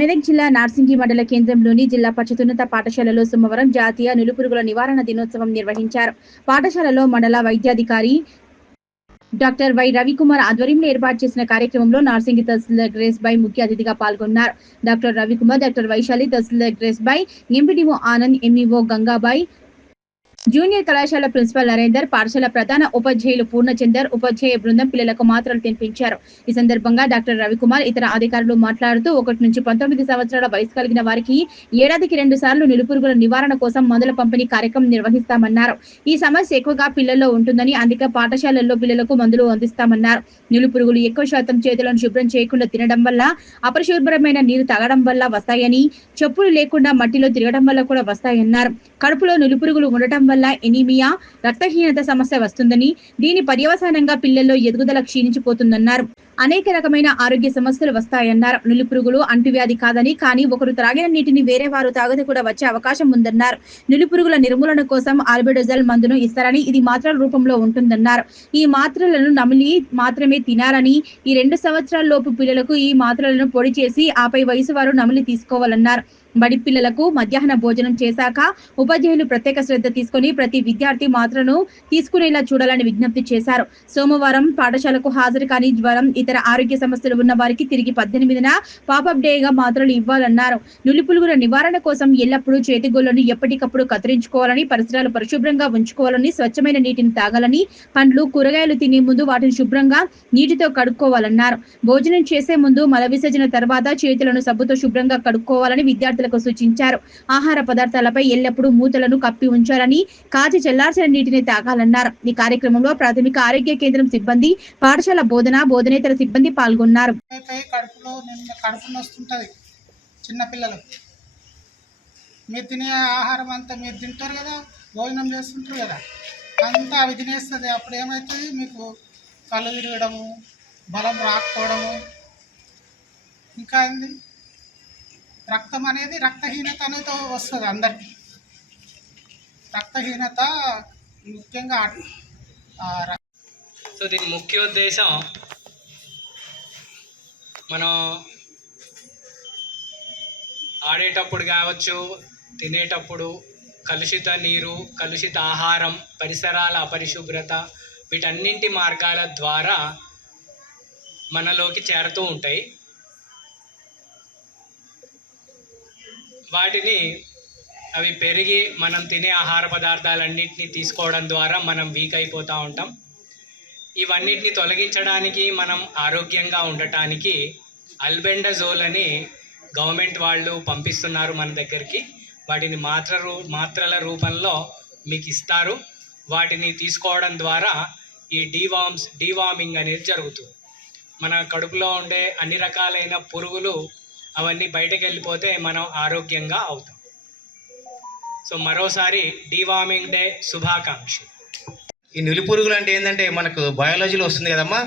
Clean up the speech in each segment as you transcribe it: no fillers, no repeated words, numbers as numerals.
మెదక్ జిల్లా నార్సింగి మండల కేంద్రంలోని జిల్లా పరిషత్ పాఠశాలలో సోమవారం జాతీయ నులిపురుగుల నివారణ దినోత్సవం నిర్వహించారు. పాఠశాలలో మండల వైద్యాధికారి డాక్టర్ వై రవికుమార్ ఆధ్వర్యంలో ఏర్పాటు చేసిన కార్యక్రమంలో నార్సింగి తహసీల్దార్ గ్రేస్ బై ముఖ్య అతిథిగా పాల్గొన్నారు. Doctor Ravikumar, doctor Vaishali, tahsildar grace by, MPDO Anand, MEO Gangabai, junior కళాశాల ప్రిన్సిపల్ నరేందర్, పాఠశాల ప్రధాన ఉపాధ్యాయులు పూర్ణచందర్, ఉపాధ్యాయ బృందం పిల్లలకు మాత్రలు తినిపించారు. ఈ సందర్భంగా డాక్టర్ రవికుమార్ ఇతర అధికారులు మాట్లాడుతూ 1 నుంచి 19 సంవత్సరాల వయసు కలిగిన వారికి ఏడాదికి 2 సార్లు నులిపురుగుల నివారణ కోసం మందుల పంపిణీ కార్యక్రమం నిర్వహిస్తామన్నారు. ఈ సమస్య ఎక్కువగా పిల్లల్లో ఉంటుందని, అందుకే పాఠశాలల్లో పిల్లలకు మందులు అందిస్తామన్నారు. నులిపురుగులు ఎక్కువ శాతం చేతులను శుభ్రం చేయకుండా తినడం వల్ల, అపరిశుభ్రమైన నీరు తాగడం వల్ల వస్తాయని, చెప్పులు లేకుండా మట్టిలో తిరగడం వల్ల కూడా వస్తాయన్నారు. కడుపులో నులిపురుగులు ఉండటం వల్ల ఎనీమియా, రక్తహీనత సమస్య వస్తుందని, దీని పర్యవసానంగా పిల్లల్లో ఎదుగుదల క్షీణించిపోతుందన్నారు. అనేక రకమైన ఆరోగ్య సమస్యలు వస్తాయన్నారు. నులిపురుగులు అంటువ్యాధి కాదని, కానీ ఒకరు త్రాగిన నీటిని వేరే వారు తాగితే కూడా వచ్చే అవకాశం ఉందన్నారు. నులిపురుగుల నిర్మూలన కోసం ఆల్బెండజోల్ మందును ఇస్తారని, ఇది మాత్రల రూపంలో ఉంటుందన్నారు. ఈ మాత్రలను నమిలి మాత్రమే తినాలని, ఈ 2 సంవత్సరాల లోపు పిల్లలకు ఈ మాత్రలను పొడి చేసి ఆపై వయసు వారు నమిలి తీసుకోవాలన్నారు. బడి పిల్లలకు మధ్యాహ్న భోజనం చేశాక ఉపాధ్యాయులు ప్రత్యేక శ్రద్ధ తీసుకుని ప్రతి విద్యార్థి మాత్రను తీసుకునేలా చూడాలని విజ్ఞప్తి చేశారు. సోమవారం పాఠశాలకు హాజరు కాని జ్వరం, ఇతర ఆరోగ్య సమస్యలు ఉన్న వారికి తిరిగి 18న పాపప్ డేగా మాత్రలు ఇవ్వాలన్నారు. నులిపురుగుల నివారణ కోసం ఎల్లప్పుడూ చేతిగోళ్లను ఎప్పటికప్పుడు కత్తిరించుకోవాలని, పరిసరాలు పరిశుభ్రంగా ఉంచుకోవాలని, స్వచ్ఛమైన నీటిని తాగాలని, పండ్లు కూరగాయలు తినే ముందు వాటిని శుభ్రంగా నీటితో కడుక్కోవాలన్నారు. భోజనం చేసే ముందు, మల విసర్జన తర్వాత చేతులను సబ్బుతో శుభ్రంగా కడుక్కోవాలని విద్యార్థులకు సూచించారు. ఆహార పదార్థాలపై ఎల్లప్పుడూ మూతలను కప్పి ఉంచాలని, కాచి చల్లార్చిన నీటిని తాగాలన్నారు. ఈ కార్యక్రమంలో ప్రాథమిక ఆరోగ్య కేంద్రం సిబ్బంది, పాఠశాల బోధనేతర సిబ్బంది పాల్గొన్నారు. కడుపు నొస్తుంటది చిన్నపిల్లలు. మీరు తినే ఆహారం అంతా మీరు తింటారు కదా, భోజనం చేస్తుంటారు కదా, అంతా అవి తినేస్తుంది. అప్పుడు ఏమవుతుంది, మీకు కళ్ళు తిరగడము, బలం రాకపోవడము, ఇంకా ఏంది రక్తం అనేది రక్తహీనత అనేది వస్తుంది అందరికీ. రక్తహీనత ముఖ్యంగా సో దీని ముఖ్య ఉద్దేశం, మనం ఆడేటప్పుడు కావచ్చు, తినేటప్పుడు కలుషిత నీరు, కలుషిత ఆహారం, పరిసరాల అపరిశుభ్రత, వీటన్నింటి మార్గాల ద్వారా మనలోకి చేరుతూ ఉంటాయి. వాటిని అవి పెరిగి మనం తినే ఆహార పదార్థాలన్నింటినీ తీసుకోవడం ద్వారా మనం వీక్ అయిపోతూ ఉంటాం. ఇవన్నిటిని తొలగించడానికి, మనం ఆరోగ్యంగా ఉండటానికి ఆల్బెండజోల్ అని గవర్నమెంట్ వాళ్ళు పంపిస్తున్నారు మన దగ్గరికి. వాటిని మాత్రల రూపంలో మీకు ఇస్తారు. వాటిని తీసుకోవడం ద్వారా ఈ డీవార్మింగ్ అనేది జరుగుతుంది. మన కడుపులో ఉండే అన్ని రకాలైన పురుగులు అవన్నీ బయటకు వెళ్ళిపోతే మనం ఆరోగ్యంగా అవుతాం. సో మరోసారి డీవార్మింగ్ డే శుభాకాంక్షలు. ఈ నులిపురుగులు అంటే ఏంటంటే మనకు బయాలజీలో వస్తుంది కదమ్మా.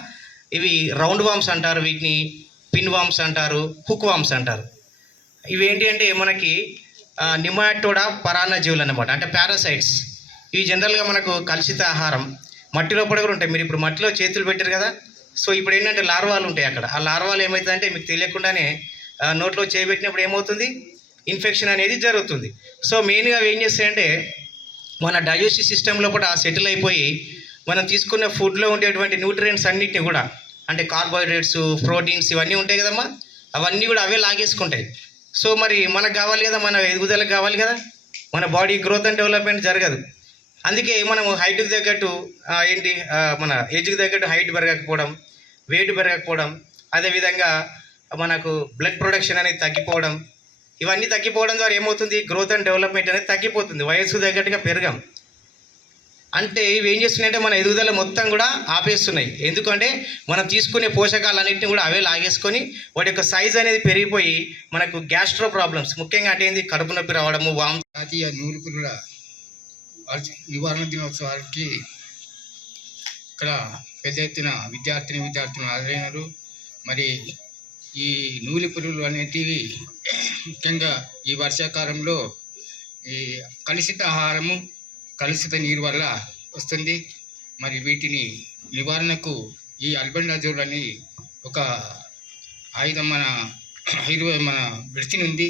ఇవి రౌండ్ వామ్స్ అంటారు, వీటిని పిన్ వామ్స్ అంటారు, హుక్ వామ్స్ అంటారు. ఇవేంటి అంటే మనకి నిమాటోడా పరాన్నజీవులు అన్నమాట, అంటే పారాసైట్స్. ఇవి జనరల్గా మనకు కలుషిత ఆహారం మట్టి లోపల కూడా ఉంటాయి. మీరు ఇప్పుడు మట్టిలో చేతులు పెట్టారు కదా, సో ఇప్పుడు ఏంటంటే లార్వాలు ఉంటాయి అక్కడ. ఆ లార్వాలు ఏమవుతుందంటే మీకు తెలియకుండానే నోట్లో చేయబెట్టినప్పుడు ఏమవుతుంది, ఇన్ఫెక్షన్ అనేది జరుగుతుంది. సో మెయిన్గా అవి ఏం చేస్తాయంటే మన డైజెస్టివ్ సిస్టమ్ లోపల సెటిల్ అయిపోయి మనం తీసుకున్న ఫుడ్లో ఉండేటువంటి న్యూట్రియంట్స్ అన్నింటినీ కూడా, అంటే కార్బోహైడ్రేట్స్, ప్రోటీన్స్ ఇవన్నీ ఉంటాయి కదమ్మా, అవన్నీ కూడా అవే లాగేసుకుంటాయి. సో మరి మనకు కావాలి కదా, మన ఎదుగుదలకు కావాలి కదా, మన బాడీ గ్రోత్ అండ్ డెవలప్మెంట్ జరగదు. అందుకే మనం హైట్కి తగ్గట్టు మన ఏజ్కి తగ్గట్టు హైట్ పెరగకపోవడం, వెయిట్ పెరగకపోవడం, అదేవిధంగా మనకు బ్లడ్ ప్రొడక్షన్ అనేది తగ్గిపోవడం, ఇవన్నీ తగ్గిపోవడం ద్వారా ఏమవుతుంది, గ్రోత్ అండ్ డెవలప్మెంట్ అనేది తగ్గిపోతుంది. వయసుకు తగ్గట్టుగా పెరగం. అంటే ఇవి ఏం చేస్తున్నాయంటే మన ఎదుగుదల మొత్తం కూడా ఆపేస్తున్నాయి. ఎందుకంటే మనం తీసుకునే పోషకాలన్నింటినీ కూడా అవే లాగేసుకొని వాటి యొక్క సైజ్ అనేది పెరిగిపోయి మనకు గ్యాస్ట్రో ప్రాబ్లమ్స్, ముఖ్యంగా అంటే ఏంది, కడుపు నొప్పి రావడము, జాతీయ నులిపురుగుల నివారణ దినోత్సవానికి ఇక్కడ పెద్ద ఎత్తున విద్యార్థులు హాజరైనారు. మరి ఈ నులిపురుగులు అనేటివి ముఖ్యంగా ఈ వర్షాకాలంలో ఈ కలుషిత ఆహారము, కలుషిత నీరు వల్ల వస్తుంది. మరి వీటిని నివారణకు ఈ ఆల్బెండజోల్ అని ఒక ఆయుధం మన మన మెడిసిన్ ఉంది.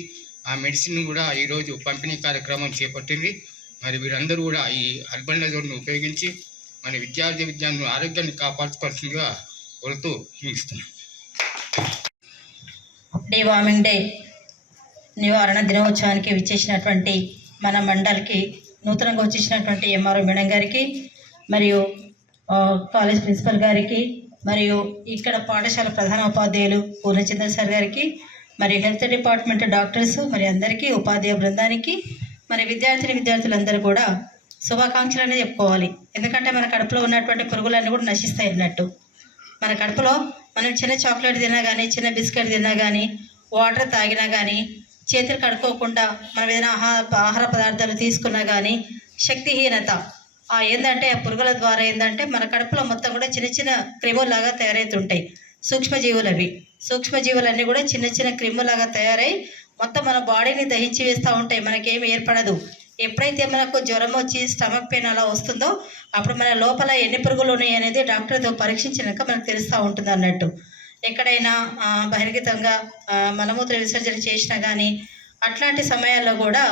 ఆ మెడిసిన్ కూడా ఈరోజు పంపిణీ కార్యక్రమం చేపట్టింది. మరి వీరందరూ కూడా ఈ అర్బన్ లైజర్ను ఉపయోగించి మన విద్యార్థులను ఆరోగ్యాన్ని కాపాడుకోవాల్సిందిగా కోరుతూ ముగిస్తున్నాం. డీవార్మింగ్ డే నివారణ దినోత్సవానికి విచ్చేసినటువంటి మన మండలికి నూతనంగా వచ్చేసినటువంటి ఎంఆర్ఓ మేడం గారికి మరియు కాలేజ్ ప్రిన్సిపల్ గారికి మరియు ఇక్కడ పాఠశాల ప్రధాన ఉపాధ్యాయులు పూర్ణచంద్ర సార్ గారికి మరియు హెల్త్ డిపార్ట్మెంట్ డాక్టర్స్ మరి అందరికీ ఉపాధ్యాయ బృందానికి మరి విద్యార్థులందరూ కూడా శుభాకాంక్షలు అనేది చెప్పుకోవాలి. ఎందుకంటే మన కడుపులో ఉన్నటువంటి పురుగులన్నీ కూడా నశిస్తాయి అన్నట్టు. మన కడుపులో మనం చిన్న చాక్లెట్ తిన్నా కానీ చిన్న బిస్కెట్ తిన్నా కానీ వాటర్ తాగినా కానీ చేతులు కడుక్కోకుండా మనం ఏదైనా ఆహార పదార్థాలు తీసుకున్నా కానీ శక్తిహీనత ఏంటంటే ఆ పురుగుల ద్వారా ఏంటంటే మన కడుపులో మొత్తం కూడా చిన్న చిన్న క్రిముల్లాగా తయారవుతుంటాయి. సూక్ష్మజీవులన్నీ కూడా చిన్న చిన్న క్రిములాగా తయారై మొత్తం మన బాడీని దహించి వేస్తూ ఉంటాయి. మనకేమి ఏర్పడదు. ఎప్పుడైతే మనకు జ్వరం వచ్చి స్టమక్ పెయిన్ అలా వస్తుందో అప్పుడు మన లోపల ఎన్ని పురుగులు ఉన్నాయి అనేది డాక్టర్తో పరీక్షించినాక మనకు తెలుస్తూ ఉంటుంది అన్నట్టు. ఎక్కడైనా బహిర్గతంగా మలమూత్ర విసర్జన చేసినా కానీ అట్లాంటి సమయాల్లో కూడా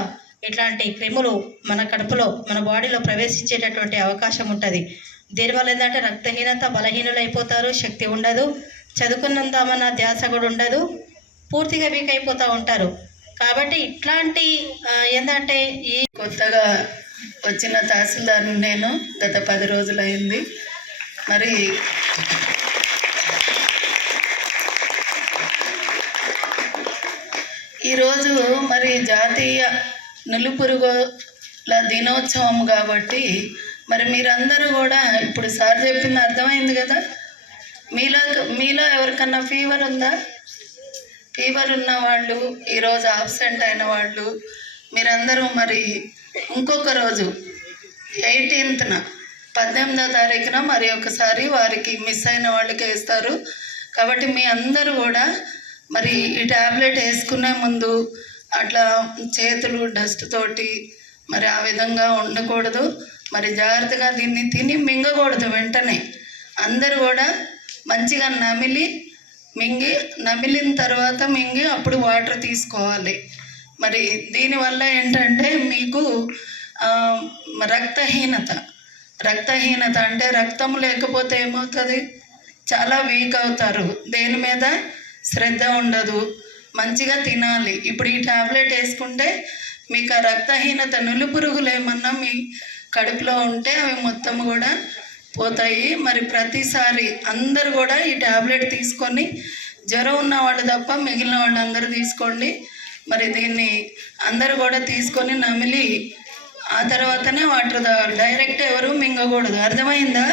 ఇట్లాంటి క్రిములు మన కడుపులో మన బాడీలో ప్రవేశించేటటువంటి అవకాశం ఉంటుంది. దీనివల్ల ఏంటంటే రక్తహీనత, బలహీనులైపోతారు, శక్తి ఉండదు, చదువుకున్నందామన్న ధ్యాస కూడా ఉండదు, పూర్తిగా వీక్ అయిపోతూ ఉంటారు. కాబట్టి ఇట్లాంటి ఏంటంటే ఈ కొత్తగా వచ్చిన తహసీల్దార్ని నేను గత 10 రోజులైంది. మరి ఈరోజు మరి జాతీయ నులిపురుగుల దినోత్సవం కాబట్టి మరి మీరందరూ కూడా ఇప్పుడు సార్ చెప్పింది అర్థమైంది కదా. మీలో ఎవరికన్నా ఫీవర్ ఉందా? ఫీవర్ ఉన్న వాళ్ళు, ఈరోజు ఆబ్సెంట్ అయిన వాళ్ళు మీరందరూ మరి ఇంకొక రోజు 18న 18వ తారీఖున మరి ఒకసారి వారికి మిస్ అయిన వాళ్ళకి వేస్తారు. కాబట్టి మీ అందరూ కూడా మరి ఈ ట్యాబ్లెట్ వేసుకునే ముందు అట్లా చేతులు డస్ట్ తోటి మరి ఆ విధంగా ఉండకూడదు. మరి జాగ్రత్తగా దీన్ని తిని మింగకూడదు. వెంటనే అందరూ కూడా మంచిగా నమిలిన తర్వాత మింగి అప్పుడు వాటర్ తీసుకోవాలి. మరి దీనివల్ల ఏంటంటే మీకు రక్తహీనత అంటే రక్తం లేకపోతే ఏమవుతుంది? చాలా వీక్ అవుతారు, దేని మీద శ్రద్ధ ఉండదు, మంచిగా తినాలి. ఇప్పుడు ఈ ట్యాబ్లెట్ వేసుకుంటే మీకు ఆ రక్తహీనత, నులిపురుగులు ఏమన్నా మీ కడుపులో ఉంటే అవి మొత్తం కూడా పోతాయి. మరి ప్రతిసారి అందరూ కూడా ఈ ట్యాబ్లెట్ తీసుకొని, జ్వరం ఉన్న వాళ్ళు తప్ప మిగిలిన వాళ్ళు అందరూ తీసుకోండి. మరి దీన్ని అందరూ కూడా తీసుకొని నమిలి ఆ తర్వాతనే వాటర్ తాగాలి. డైరెక్ట్ ఎవరు మింగకూడదు. అర్థమైందా?